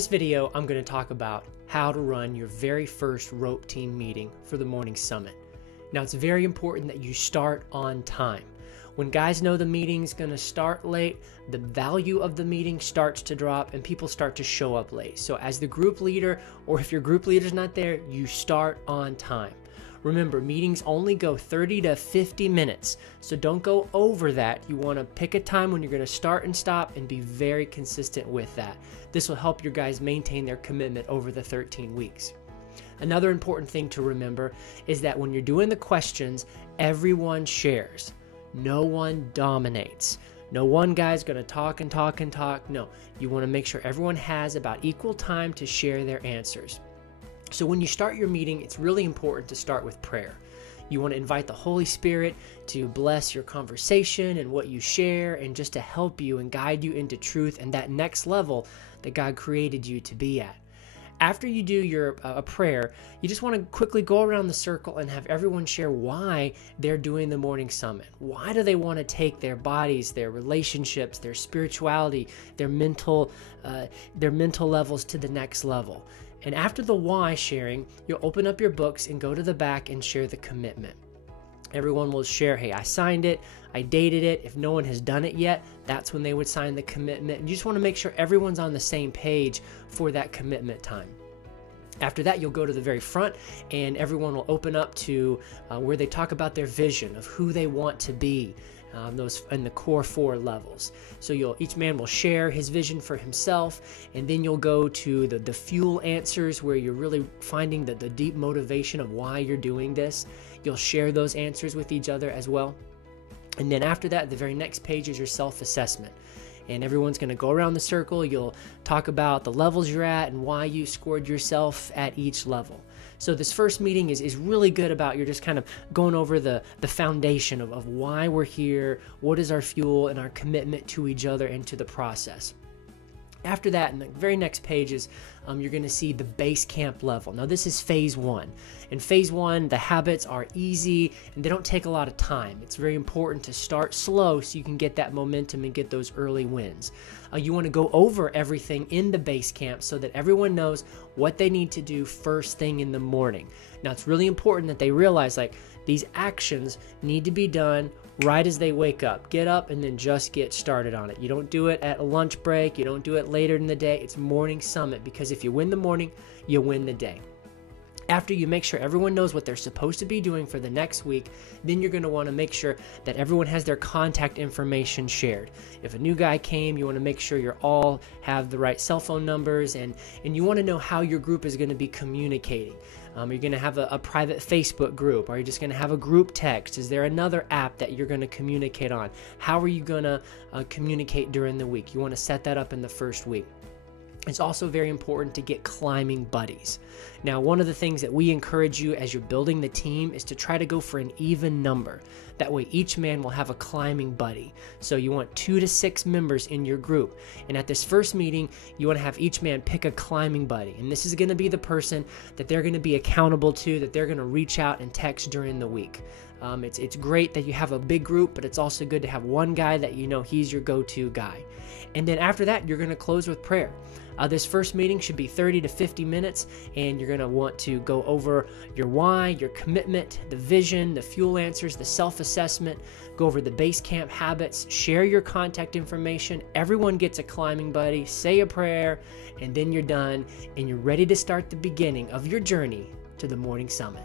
In this video, I'm going to talk about how to run your very first rope team meeting for the morning summit. Now, it's very important that you start on time. When guys know the meeting's going to start late, the value of the meeting starts to drop and people start to show up late. So as the group leader, or if your group leader's not there, you start on time. Remember, meetings only go 30 to 50 minutes, so don't go over that. You want to pick a time when you're going to start and stop and be very consistent with that. This will help your guys maintain their commitment over the 13 weeks. Another important thing to remember is that when you're doing the questions, everyone shares. No one dominates. No one guy's going to talk and talk and talk. No, you want to make sure everyone has about equal time to share their answers. So when you start your meeting, it's really important to start with prayer. You want to invite the Holy Spirit to bless your conversation and what you share, and just to help you and guide you into truth and that next level that God created you to be at. After you do your prayer, you just want to quickly go around the circle and have everyone share why they're doing the morning summit. Why do they want to take their bodies, their relationships, their spirituality, their mental levels to the next level? And after the why sharing, you'll open up your books and go to the back and share the commitment. Everyone will share, hey, I signed it, I dated it. If no one has done it yet, that's when they would sign the commitment. And you just want to make sure everyone's on the same page for that commitment time. After that, you'll go to the very front and everyone will open up to where they talk about their vision of who they want to be. Those in the core 4 levels. So each man will share his vision for himself, and then you'll go to the fuel answers, where you're really finding the deep motivation of why you're doing this. You'll share those answers with each other as well. And then after that, the very next page is your self-assessment. And everyone's going to go around the circle. You'll talk about the levels you're at and why you scored yourself at each level. So this first meeting is really good about you're just kind of going over the foundation of why we're here, what is our fuel, and our commitment to each other and to the process. After that, in the very next pages, you're going to see the base camp level. Now, this is phase 1. In phase 1, the habits are easy and they don't take a lot of time. It's very important to start slow so you can get that momentum and get those early wins. You want to go over everything in the base camp so that everyone knows what they need to do first thing in the morning. Now, it's really important that they realize these actions need to be done right as they wake up. Get up and then just get started on it. You don't do it at a lunch break. You don't do it later in the day. It's morning summit, because if you win the morning, you win the day. After you make sure everyone knows what they're supposed to be doing for the next week, then you're going to want to make sure that everyone has their contact information shared. If a new guy came, you want to make sure you all have the right cell phone numbers, and you want to know how your group is going to be communicating. Are you going to have a private Facebook group? Are you just going to have a group text? Is there another app that you're going to communicate on? How are you going to communicate during the week? You want to set that up in the first week. It's also very important to get climbing buddies. Now, one of the things that we encourage you as you're building the team is to try to go for an even number. That way each man will have a climbing buddy. So you want 2 to 6 members in your group. And at this first meeting, you want to have each man pick a climbing buddy. And this is going to be the person that they're going to be accountable to, that they're going to reach out and text during the week. It's great that you have a big group, but it's also good to have one guy that you know he's your go-to guy. And then after that, you're going to close with prayer. This first meeting should be 30 to 50 minutes, and you're going to want to go over your why, your commitment, the vision, the fuel answers, the self-assessment, go over the base camp habits, share your contact information. Everyone gets a climbing buddy, say a prayer, and then you're done, and you're ready to start the beginning of your journey to the morning summit.